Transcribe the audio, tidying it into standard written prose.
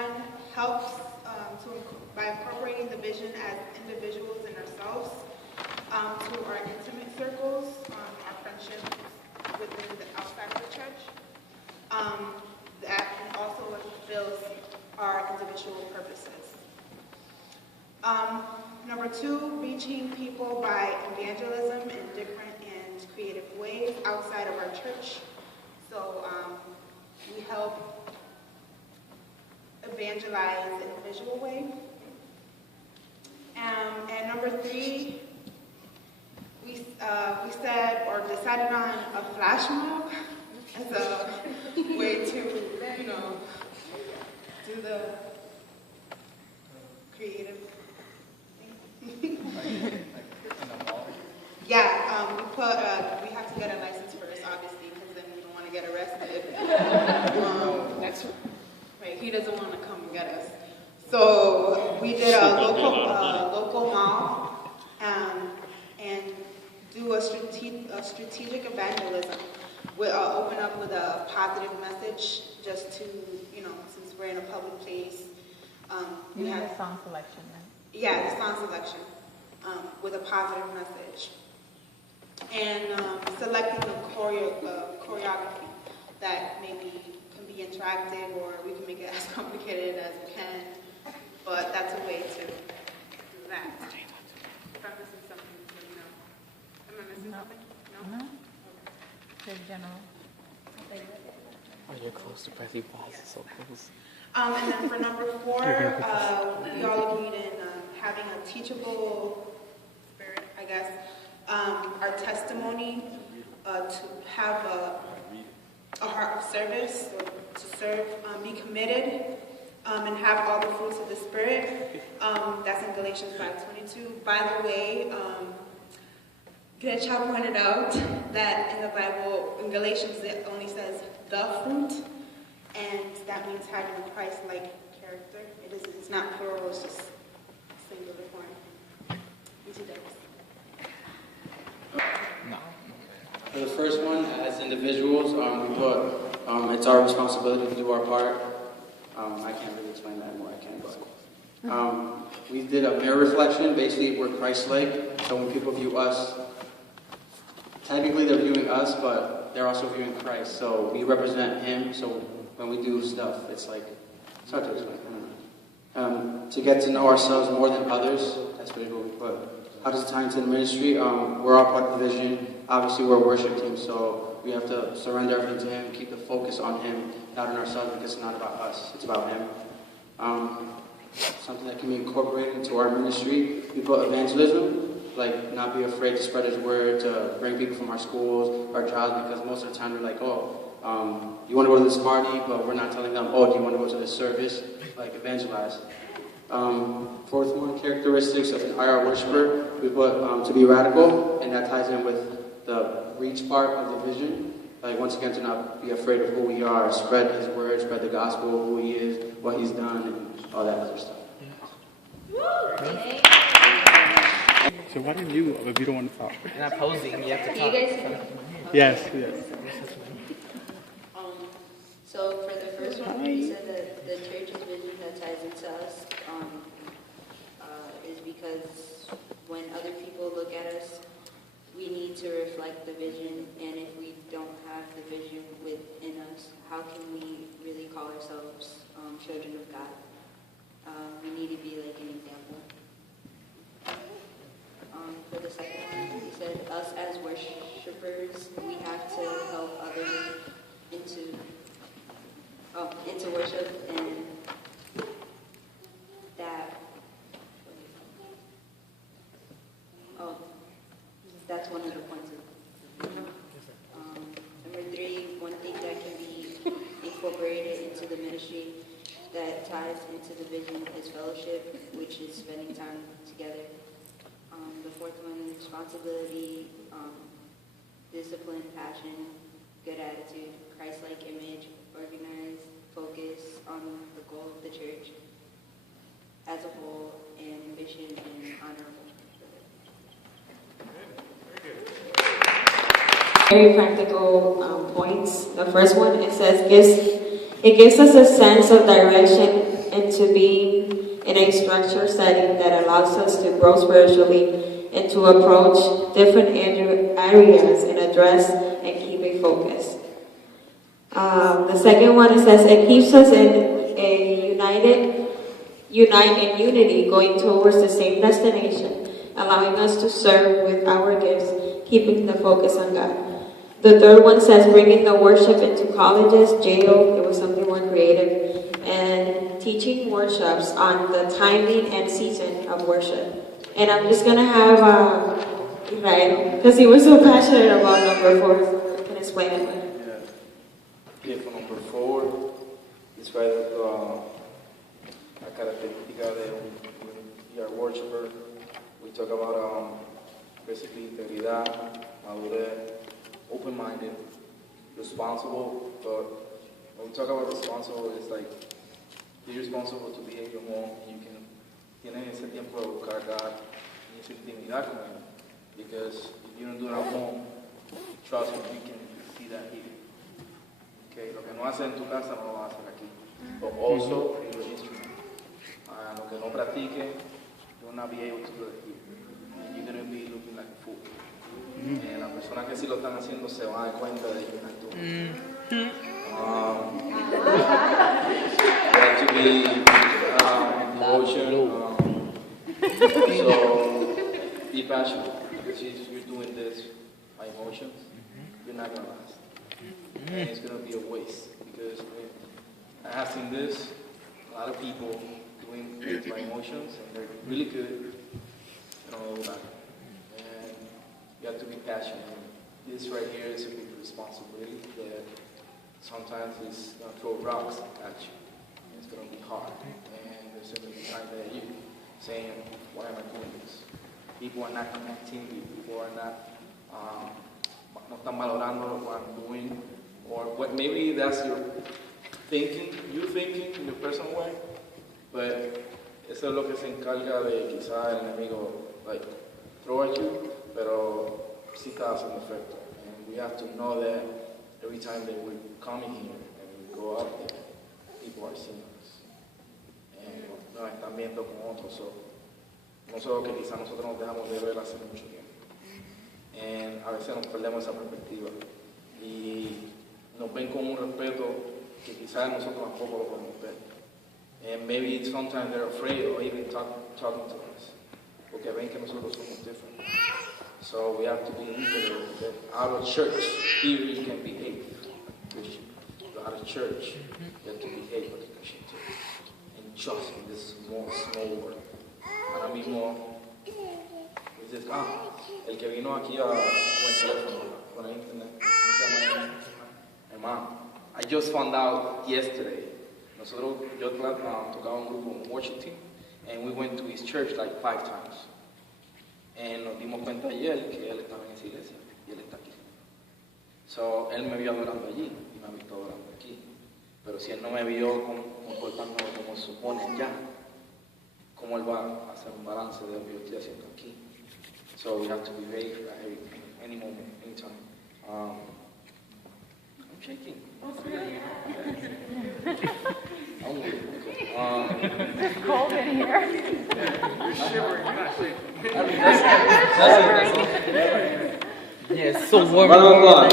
one helps by incorporating the vision as individuals and ourselves to our intimate circles, our friendships within the outside of the church. That and also fulfills our individual purposes. Number two, reaching people by evangelism in different and creative ways outside of our church. So we help evangelize in a visual way. And number three, we said or decided on a flash mob as a way to, do the creative thing. Yeah, we have to get a license first, obviously, because then we don't want to get arrested. Right, he doesn't want to come and get us. So we did a local mall and do a strategic evangelism. We'll open up with a positive message, just to, since we're in a public place. You had a song selection, right? Yeah, the song selection with a positive message. And selecting a choreography that maybe can be interactive, or we can make it as complicated as we can. But that's a way to do that. If I'm missing something, let me know. Am I missing something? No? Very general. Oh, you're close to pressing pause. It's so close. And then for number four, we all agreed in having a teachable spirit, I guess. Our testimony to have a heart of service, to serve, be committed, and have all the fruits of the Spirit. That's in Galatians 5:22. By the way, Grecha pointed out that in the Bible, in Galatians, it only says the fruit, and that means having a Christ-like character. It's not plural, it's just singular form. No. For the first one, as individuals, we put it's our responsibility to do our part. I can't really explain that more, I can, but we did a mirror reflection. Basically, we're Christ-like, so when people view us, technically they're viewing us, but they're also viewing Christ, so we represent Him, so when we do stuff, it's hard to explain, I don't know. To get to know ourselves more than others, that's really what we put. How does it tie into the ministry? We're all part of the vision. Obviously, we're a worship team, so we have to surrender everything to Him, keep the focus on Him, not on ourselves, because it's not about us, it's about Him. Something that can be incorporated into our ministry. We put evangelism, not be afraid to spread His word, to bring people from our schools, our jobs, because most of the time they're like, you want to go to this party, but we're not telling them, do you want to go to this service? Evangelize. Fourth one, characteristics of an IR worshiper. We put to be radical, and that ties in with the reach part of the vision. Once again, to not be afraid of who we are, spread His word, spread the gospel, who He is, what He's done, and all that other stuff. So why don't you, if you don't want to talk? You're not posing, you have to talk. Yes. So for the first one, we said that the church's vision that ties into us is because when other people look at us, we need to reflect the vision, and if we don't have the vision within us, how can we really call ourselves children of God? We need to be like an example. For the second one, we said us as worshipers, we have to help others into worship, and that's one of the points. Number three, one thing that can be incorporated into the ministry that ties into the vision is fellowship, which is spending time together. The fourth one, responsibility, discipline, passion, good attitude, Christ-like image, organized, focus on the goal of the church as a whole, and ambition and honorable. Very practical points. The first one, it says it gives us a sense of direction into being in a structured setting that allows us to grow spiritually and to approach different areas and address and keep a focus. The second one, it says, it keeps us in a unity, going towards the same destination, allowing us to serve with our gifts, keeping the focus on God. The third one says, bringing the worship into colleges, jail, it was something more creative, and teaching workshops on the timing and season of worship. And I'm just going to have Israel, because he was so passionate about number 4. I can explain it. Yeah, for number 4, describe la característica de un IAR worshiper. We talk about basically integridad, madurez, open-minded, responsible. But when we talk about responsible, it's like be responsible to behave your home. Tienes ese tiempo de buscar a God y esa intimidad con Él. Because if you don't do it at home, trust me, you can see that here. Okay, lo que no haces en tu casa no lo vas a hacer aquí. But also in your instrument. Lo que no practique, you will not be able to do it here. And you're going to be looking like a fool. Las personas que sí lo están haciendo se van a dar cuenta de que están actuando. You have to be devotion. So be passionate. Because if you're doing this by emotions, you're not going to last. And it's going to be a waste. Because I have seen this, a lot of people doing things by emotions, and they're really good. And all that. And you have to be passionate. This right here is a big responsibility that sometimes it's going to throw rocks at you. It's going to be hard. And there's going to be times that you saying, why am I doing this? People are not connecting. People are not, no están valorando what I'm doing. Or what, maybe that's your thinking, you thinking in your personal way. But eso es lo que se encarga de quizá el enemigo, like, throw at you, pero sí está haciendo efecto. And we have to know that every time that we're coming here and we go out there, people are seeing us. And nos están viendo con otros. So, nosotros que quizá nosotros nos dejamos de ver hace mucho tiempo. And a veces nos perdemos esa perspectiva. Y nos ven con un respeto que quizá nosotros tampoco lo podemos ver. And maybe sometimes they're afraid of even talking to us. Porque ven que nosotros somos different. So we have to be integral. That out of church, here you can behave Christian. Out of church, you have to behave like a Christian too. And trust me, this is small work. Ahora mismo, dices, el que vino aquí a buen teléfono, con el internet, my mom. I just found out yesterday. Yo tocaba un grupo en Washington, and we went to his church like 5 times. And nos dimos cuenta ayer que él estaba en esa iglesia, y él está aquí. So, él me vio adorando allí, y me ha visto adorando aquí. Pero si él no me vio comportándome como se supone ya, ¿cómo él va a hacer un balance de lo que yo estoy haciendo aquí? So, we have to be ready for any moment, anytime. I'm shaking. It's cold in here. You're shivering, you're not shaking. Yes, so warm. Round of applause.